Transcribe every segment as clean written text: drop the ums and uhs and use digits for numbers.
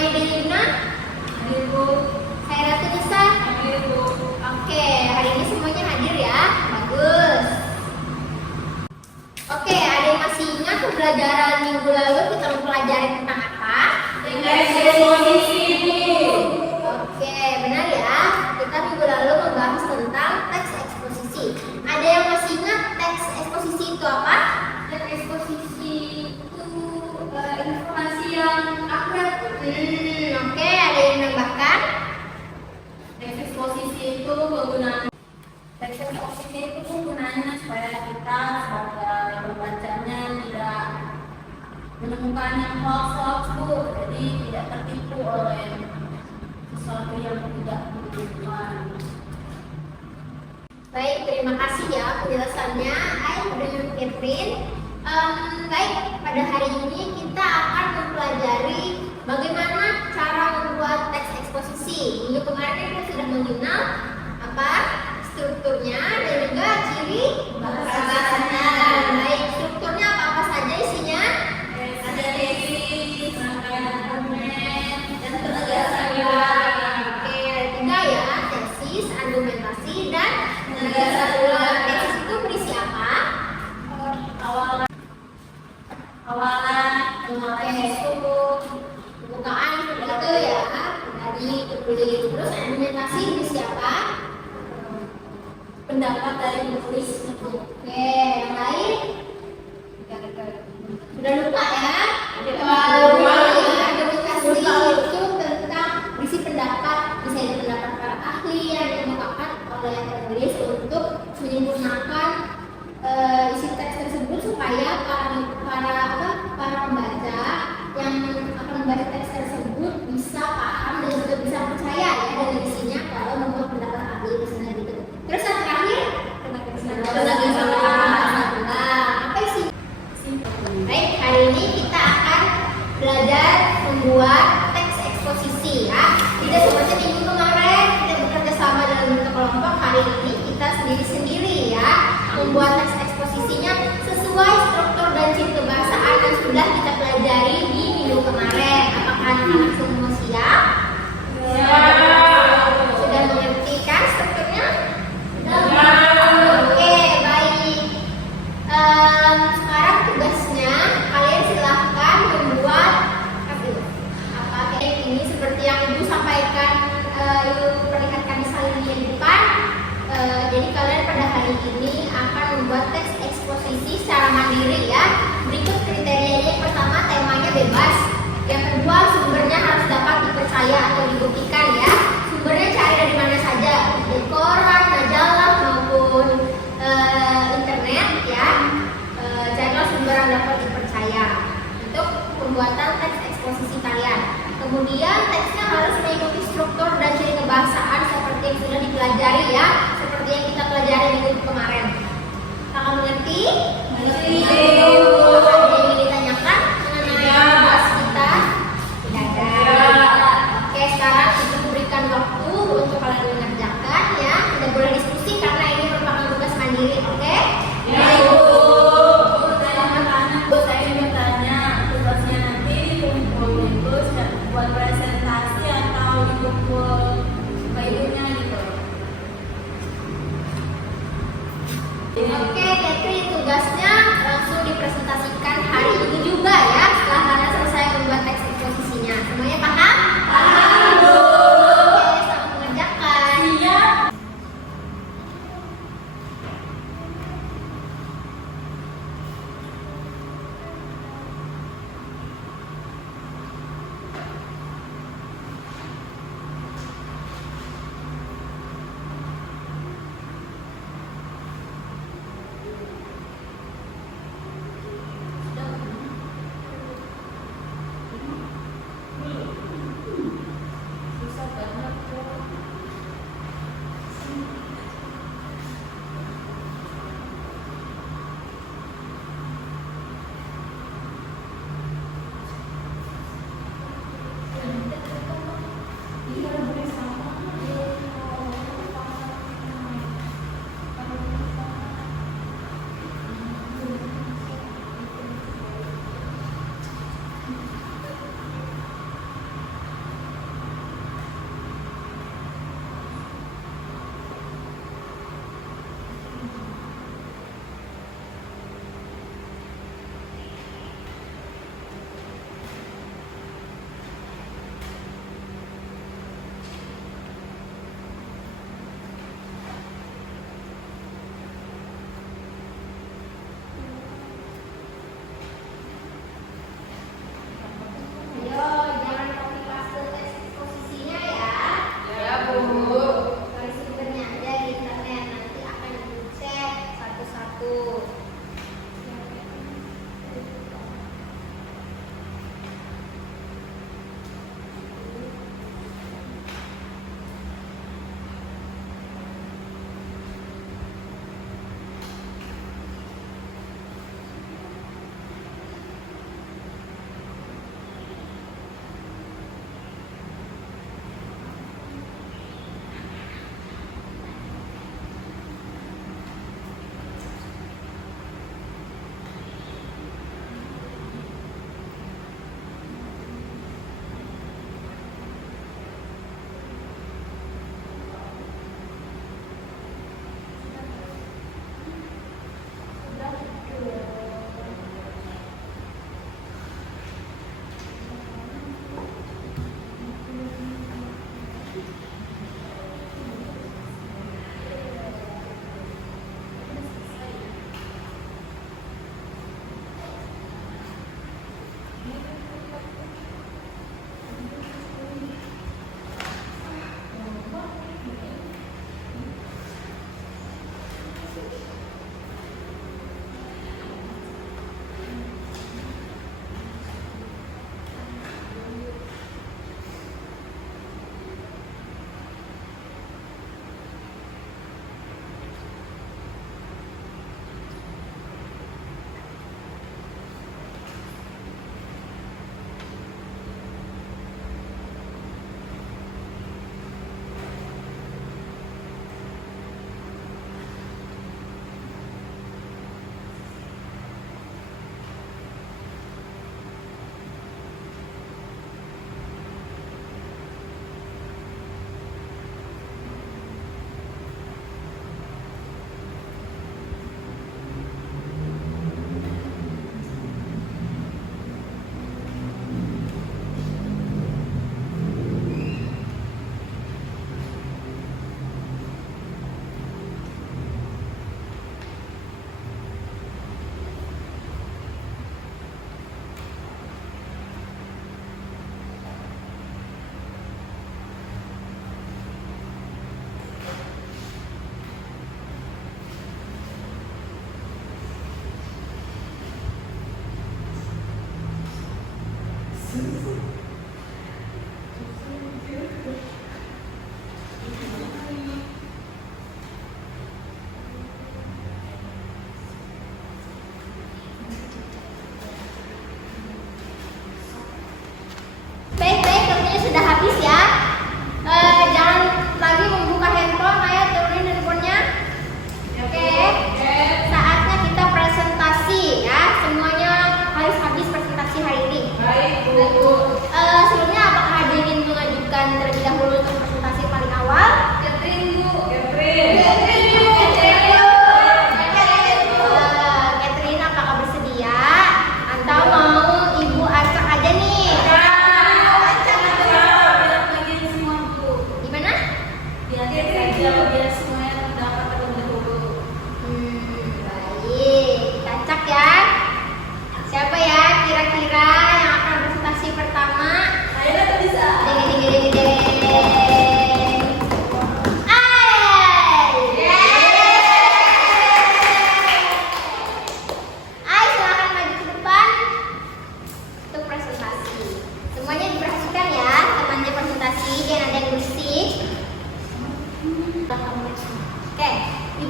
Maida Yuna? Hadir, Bu. Khairatu Nisa? Hadir, Bu. Oke, hari ini semuanya hadir ya. Bagus. Oke, ada yang masih ingat pembelajaran minggu lalu kita mempelajari tentang apa? Teks eksposisi. Oke, benar ya. Kita minggu lalu membahas tentang teks eksposisi. Ada yang masih ingat teks eksposisi itu apa? Teks eksposisi itu informasi yang akurat. Oke, ada yang menambahkan? Teks eksposisi itu penggunaannya supaya kita sebagai pembacanya tidak menemukan yang hoax, Bu. Jadi tidak tertipu oleh sesuatu yang tidak dibutuhkan. Baik, terima kasih ya penjelasannya. Hai, dengan Catherine. Baik, pada hari ini kita akan mempelajari bagaimana cara membuat teks eksposisi. Minggu kemarin kita sudah mengenal apa strukturnya dan juga ciri bahasanya. Baik, strukturnya apa saja isinya? Ada tesis, rangkaian argumen, dan penegasan. Oke, ada tiga ya, tesis, argumentasi, dan penegasan ulang. Tesis itu berisi apa? Awalan, tesis Pembukaan seperti itu ya, dari tertulis. Terus argumentasi berisi apa? pendapat dari penulis. Oke, yang lain? Sudah lupa ya? Lupa ya, argumentasi itu tentang berisi pendapat, bisa jadi pendapat para ahli yang dikemukakan oleh penulis untuk menyempurnakan isi teks tersebut supaya para pembaca yang akan membaca teks tersebut bisa paham dan juga bisa percaya ya dengan isinya kalau membuat pendapat ahli misalnya gitu. Terus yang terakhir apa isi? Baik, hari ini kita akan belajar membuat teks eksposisi ya. Tidak seperti minggu kemarin kita bekerja sama dalam bentuk kelompok, hari ini kita sendiri-sendiri ya membuat teks eksposisinya sesuai struktur dan ciri kebahasaan yang sudah kita pelajari di minggu kemarin. Apakah anak-anak semua siap? Sudah mengerti kan strukturnya? Oke, baik. Sekarang tugasnya kalian silahkan membuat apa kayak ini seperti yang Ibu sampaikan, Ibu perlihatkan di salin di depan. Jadi kalian pada hari ini akan membuat teks eksposisi secara mandiri ya. Berikut kriterianya: yang pertama, temanya bebas. Yang kedua, sumbernya harus dapat dipercaya atau dibuktikan ya. Sumbernya cari dari mana saja, dari koran, majalah maupun internet ya. Carilah sumber yang dapat dipercaya untuk pembuatan teks eksposisi kalian. Kemudian teksnya harus mengikuti struktur dan ciri kebahasaan seperti yang sudah dipelajari ya, seperti yang kita pelajari minggu kemarin. Kakak mengerti? Mengerti. Ada yang ingin ditanyakan mengenai bahas kita? Tidak ada. Oke, sekarang Ibu berikan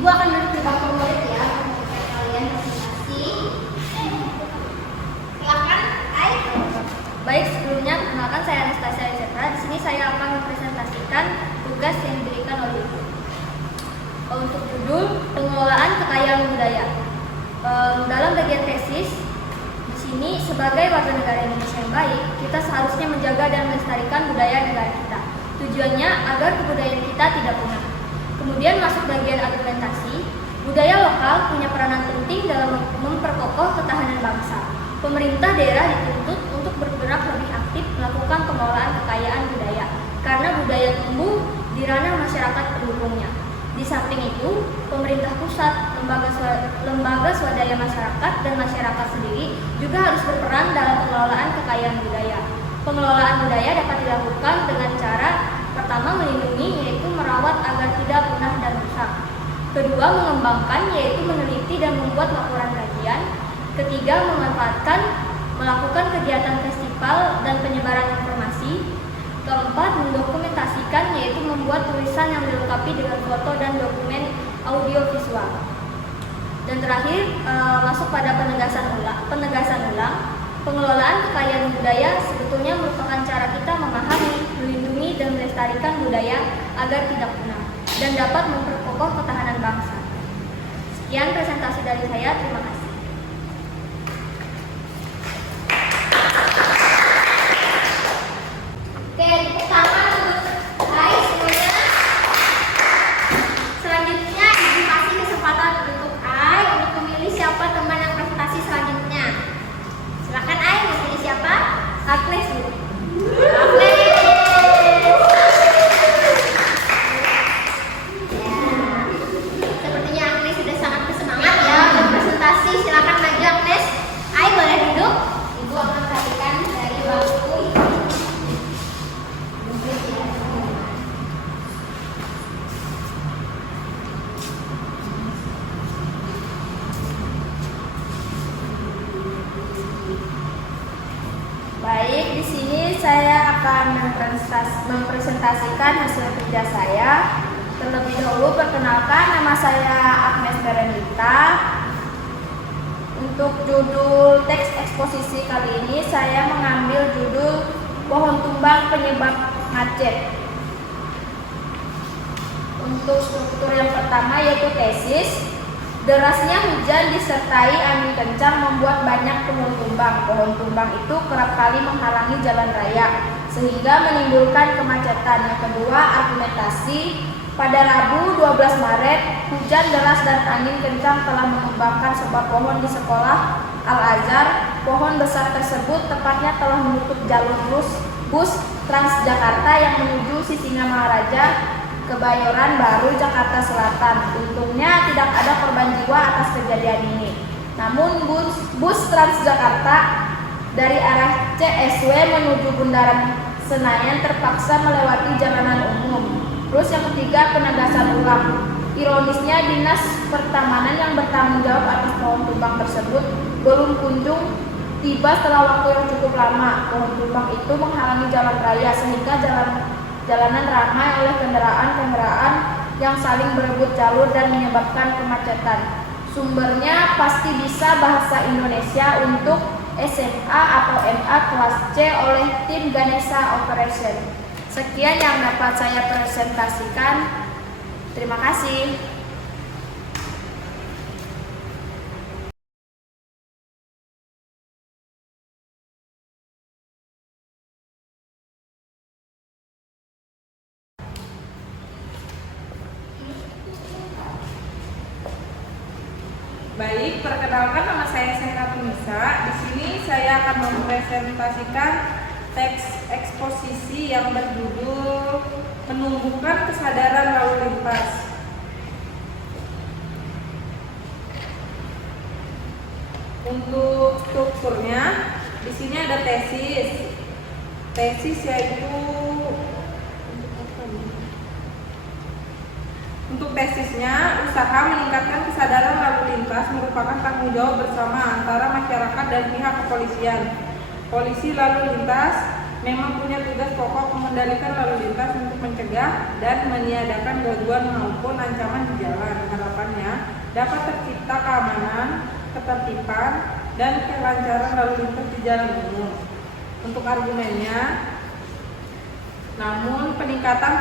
Ibu akan duduk di bangku murid ya, untuk kalian presentasi. Silakan, Ai. Baik, sebelumnya perkenalkan saya Anastasia Ezetra. Di sini saya akan mempresentasikan tugas yang diberikan oleh Ibu. Untuk judul pengelolaan kekayaan budaya. Dalam bagian tesis, di sini sebagai warga negara Indonesia yang baik, kita seharusnya menjaga dan melestarikan budaya negara kita. Tujuannya agar kebudayaan kita tidak punah. Kemudian masuk bagian argumentasi, budaya lokal punya peranan penting dalam memperkokoh ketahanan bangsa. Pemerintah daerah dituntut untuk bergerak lebih aktif melakukan pengelolaan kekayaan budaya, karena budaya tumbuh di ranah masyarakat pendukungnya. Di samping itu, pemerintah pusat, lembaga swadaya masyarakat, dan masyarakat sendiri juga harus berperan dalam pengelolaan kekayaan budaya. Pengelolaan budaya dapat dilakukan dengan cara pertama melindungi, yaitu merawat agar tidak punah dan rusak. Kedua, mengembangkan, yaitu meneliti dan membuat laporan kajian. Ketiga, memanfaatkan, melakukan kegiatan festival dan penyebaran informasi. Keempat, mendokumentasikan, yaitu membuat tulisan yang dilengkapi dengan foto dan dokumen audiovisual. Dan terakhir, masuk pada penegasan ulang. Pengelolaan kekayaan budaya sebetulnya merupakan cara kita memahami, melindungi, dan melestarikan budaya agar tidak punah dan dapat memperkokoh ketahanan bangsa. Sekian presentasi dari saya, terima kasih. Oke, tepuk tangan untuk Ai semuanya. Selanjutnya Ibu kasih kesempatan untuk Ai untuk memilih siapa teman yang presentasi selanjutnya. Silakan Ai, mau pilih siapa? Agnes, Bu. Agnes. Ya, sepertinya Agnes sudah sangat bersemangat ya untuk presentasi. Silakan maju Agnes. Ai boleh duduk. Ibu akan perhatikan dari bangku. Baik, di sini saya akan mempresentasikan hasil kerja saya. Terlebih dahulu perkenalkan, nama saya Agnes Berenita. Untuk judul teks eksposisi kali ini saya mengambil judul Pohon Tumbang Penyebab Macet. Untuk struktur yang pertama yaitu tesis. Derasnya hujan disertai angin kencang membuat banyak pohon tumbang. Pohon tumbang itu kerap kali menghalangi jalan raya sehingga menimbulkan kemacetan. Yang kedua, argumentasi. Pada Rabu 12 Maret, hujan deras dan angin kencang telah menumbangkan sebuah pohon di sekolah Al-Azhar. Pohon besar tersebut tepatnya telah menutup jalur bus Transjakarta yang menuju Sisingamaraja, Kebayoran Baru, Jakarta Selatan. Untungnya tidak ada korban jiwa atas kejadian ini. Namun bus Transjakarta dari arah CSW menuju Bundaran Senayan terpaksa melewati jalanan umum. Terus yang ketiga, penegasan ulang. Ironisnya Dinas Pertamanan yang bertanggung jawab atas pohon tumbang tersebut belum kunjung tiba setelah waktu yang cukup lama. Pohon tumbang itu menghalangi jalan raya sehingga jalanan ramai oleh kendaraan-kendaraan yang saling berebut jalur dan menyebabkan kemacetan. Sumbernya pasti bisa bahasa Indonesia untuk SMA atau MA kelas C oleh tim Ganesha Operation. Sekian yang dapat saya presentasikan. Terima kasih. Baik, perkenalkan nama saya Sena Tunisa. Di sini saya akan mempresentasikan teks eksposisi yang berjudul Menumbuhkan Kesadaran Lalu Lintas. Untuk strukturnya, di sini ada tesis. Tesis yaitu untuk tesisnya, usaha meningkatkan kesadaran lalu lintas merupakan tanggung jawab bersama antara masyarakat dan pihak kepolisian. Polisi lalu lintas memang punya tugas pokok mengendalikan lalu lintas untuk mencegah dan meniadakan gangguan maupun ancaman di jalan. Harapannya dapat tercipta keamanan, ketertiban, dan kelancaran lalu lintas di jalan umum. Untuk argumennya, namun peningkatan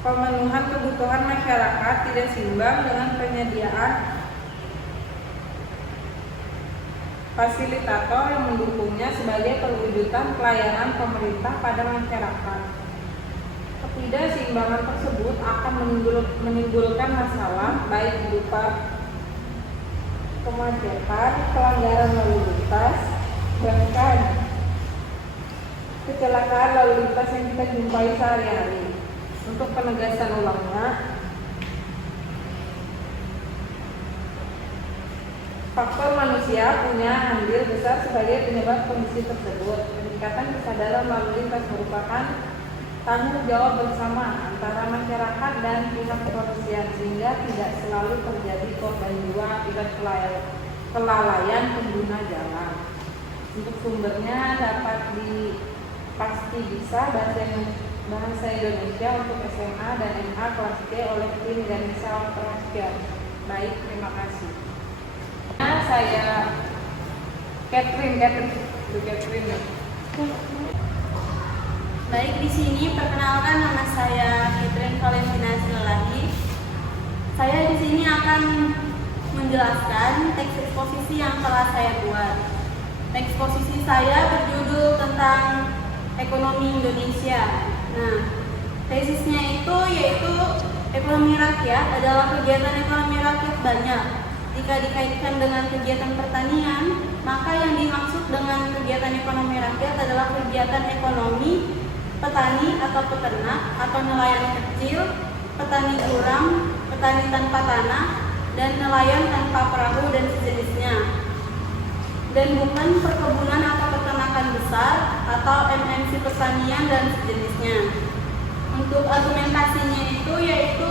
pemenuhan kebutuhan masyarakat tidak seimbang dengan penyediaan fasilitator yang mendukungnya sebagai perwujudan pelayanan pemerintah pada masyarakat. Ketidakseimbangan tersebut akan menimbulkan masalah baik berupa kemacetan, pelanggaran lalu lintas, bahkan kecelakaan lalu lintas yang kita jumpai sehari-hari. Untuk penegasan ulangnya, faktor manusia punya andil besar sebagai penyebab kondisi tersebut. Peningkatan kesadaran lalu lintas merupakan tanggung jawab bersama antara masyarakat dan pihak kepolisian, sehingga tidak selalu terjadi korban jiwa akibat kelalaian pengguna jalan. Untuk sumbernya dapat pasti bisa bahasa Indonesia untuk SMA dan MA kelas C oleh tim Ganesha Operasian. Baik, terima kasih. Saya Catherine. Baik, di sini perkenalkan nama saya Catherine Valentina Silalahi. Saya di sini akan menjelaskan teks eksposisi yang telah saya buat. Teks eksposisi saya berjudul tentang ekonomi Indonesia. Nah, tesisnya itu yaitu ekonomi rakyat adalah kegiatan ekonomi rakyat banyak. Jika dikaitkan dengan kegiatan pertanian, maka yang dimaksud dengan kegiatan ekonomi rakyat adalah kegiatan ekonomi petani atau peternak atau nelayan kecil, petani gurame, petani tanpa tanah, dan nelayan tanpa perahu dan sejenisnya. Dan bukan perkebunan atau peternakan besar atau MNC pertanian dan sejenisnya. Untuk argumentasinya itu yaitu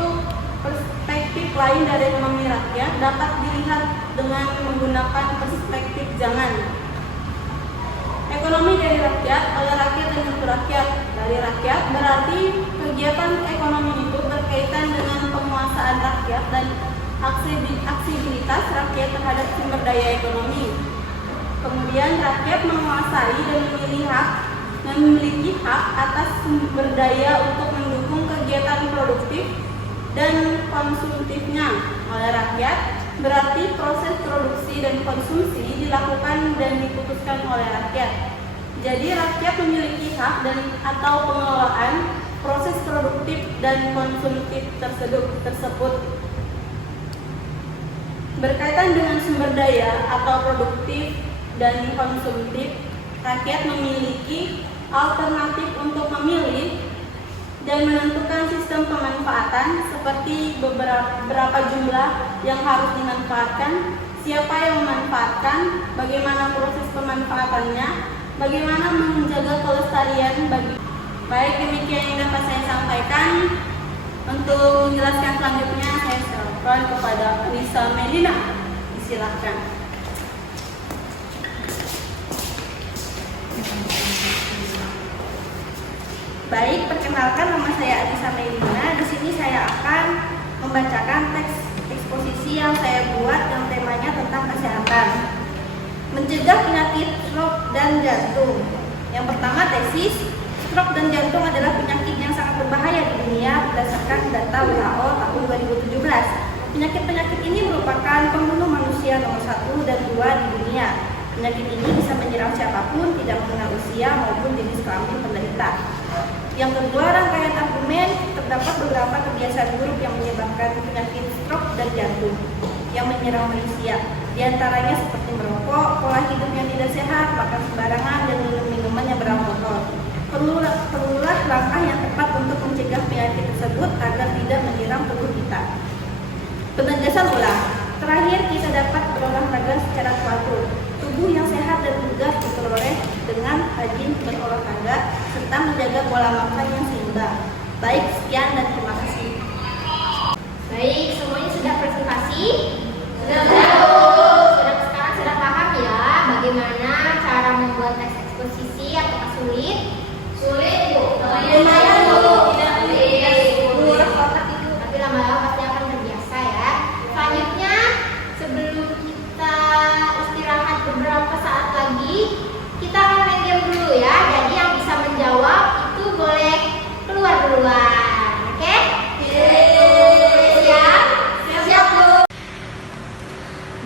perspektif lain dari ekonomi rakyat dapat dilihat dengan menggunakan perspektif jangan. Ekonomi dari rakyat, oleh rakyat dan untuk rakyat. Dari rakyat berarti kegiatan ekonomi itu berkaitan dengan penguasaan rakyat dan aksibilitas rakyat terhadap sumber daya ekonomi. Kemudian rakyat menguasai dan memiliki hak atas sumber daya untuk mendukung kegiatan produktif dan konsumtifnya oleh rakyat, berarti proses produksi dan konsumsi dilakukan dan diputuskan oleh rakyat. Jadi rakyat memiliki hak dan atau pengelolaan proses produktif dan konsumtif tersebut. Berkaitan dengan sumber daya atau produktif dan konsumtif, rakyat memiliki alternatif untuk memilih dan menentukan sistem pemanfaatan seperti berapa jumlah yang harus dimanfaatkan, siapa yang memanfaatkan, bagaimana proses pemanfaatannya, bagaimana menjaga kelestarian baik demikian yang dapat saya sampaikan. Untuk menjelaskan selanjutnya saya serahkan kepada Anissa Medina. Silakan. Baik, perkenalkan nama saya Anissa Medina. Di sini saya akan membacakan teks eksposisi yang saya buat yang temanya tentang kesehatan. Mencegah penyakit stroke dan jantung. Yang pertama, tesis, stroke dan jantung adalah penyakit yang sangat berbahaya di dunia berdasarkan data WHO tahun 2017. Penyakit-penyakit ini merupakan pembunuh manusia nomor 1 dan 2 di dunia. Penyakit ini bisa menyerang siapapun, tidak mengenal usia maupun jenis kelamin penderita. Yang kedua, rangkaian argumen, terdapat beberapa kebiasaan buruk yang menyebabkan penyakit stroke dan jantung yang menyerang manusia. Di antaranya seperti merokok, pola hidup yang tidak sehat, makan sembarangan, dan minum minuman yang beralkohol. Perlulah langkah yang tepat untuk mencegah penyakit tersebut agar tidak menyerang tubuh kita. Penegasan ulang. Terakhir, kita dapat berolahraga secara teratur. Tubuh yang sehat dan tegas diperoleh dengan rajin berolahraga serta menjaga pola makan yang seimbang. Baik, sekian dan terima kasih. Baik, semuanya sudah presentasi? Sudah sekarang sudah paham ya bagaimana cara membuat teks eksposisi atau sulit?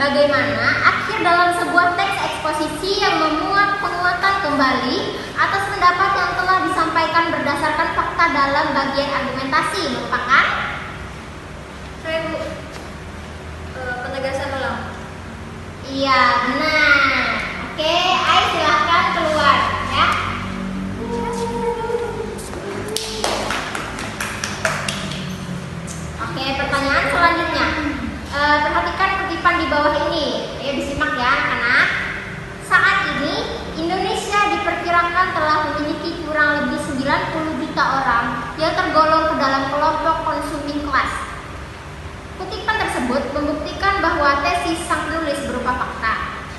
bagaimana akhir dalam sebuah teks eksposisi yang memuat penguatan kembali atas pendapat yang telah disampaikan berdasarkan fakta dalam bagian argumentasi merupakan Saya Bu, penegasan ulang. iya benar. Oke, Ai silahkan keluar ya. Oke, pertanyaan selanjutnya. Perhatikan kutipan di bawah ini. Ayo disimak ya anak-anak. Saat ini Indonesia diperkirakan telah memiliki kurang lebih 90 juta orang yang tergolong ke dalam kelompok consuming class. Kutipan tersebut membuktikan bahwa tesis sang penulis berupa fakta.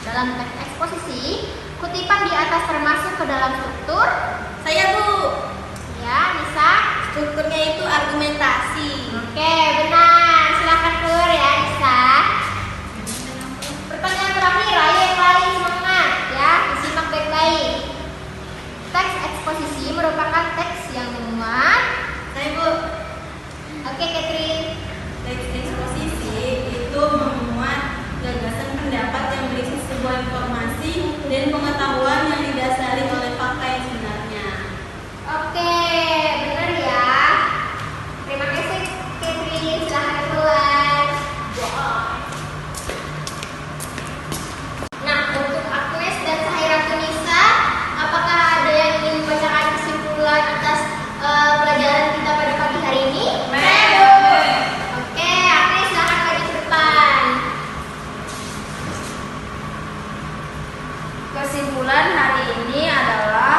Dalam teks eksposisi, kutipan di atas termasuk ke dalam struktur. Saya Bu, Ya, Nisa. strukturnya itu argumentasi. Oke, benar. Silakan keluar ya, Nisa. Pertanyaan terakhir, ayo yang lain semangat ya, disimak baik-baik. Teks eksposisi merupakan teks yang memuat. Saya Bu, Oke, Catherine. teks eksposisi itu memuat gagasan pendapat yang berisi sebuah informasi dan pengetahuan yang didasari oleh fakta yang sebenarnya. Oke, benar ya. Terima kasih, Catherine. Silahkan keluar. Nah, untuk Agnes dan Sahiratu Nisa, apakah ada yang ingin membacakan kesimpulan atas pelajaran kita pada pagi hari ini? Oke, Agnes silahkan maju ke depan. Kesimpulan hari ini adalah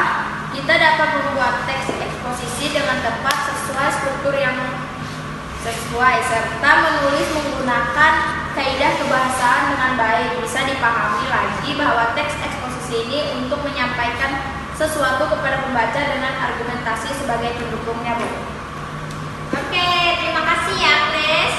kita dapat membuat teks eksposisi dengan tepat sesuai struktur yang sesuai serta menulis menggunakan kaidah kebahasaan dengan baik. Bisa dipahami lagi bahwa teks eksposisi ini untuk menyampaikan sesuatu kepada pembaca dengan argumentasi sebagai pendukungnya, Bu. Oke, terima kasih ya, Agnes.